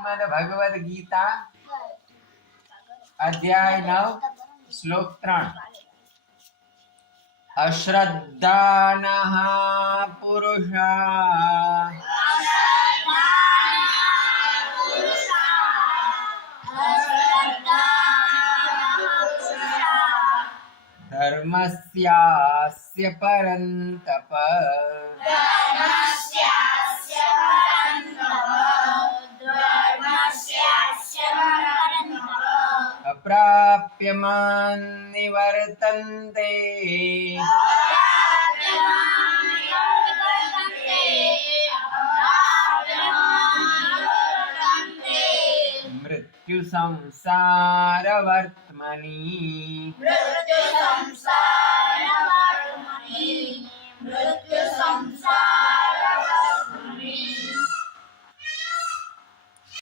श्रीमद् भगवद गीता अध्याय 9 श्लोक 3 अश्रद्धानः पुरुषा धर्मस्यास्य परन्तप अप्राप्यमान् निवर्तन्ते मृत्यु संसारवर्त्मनि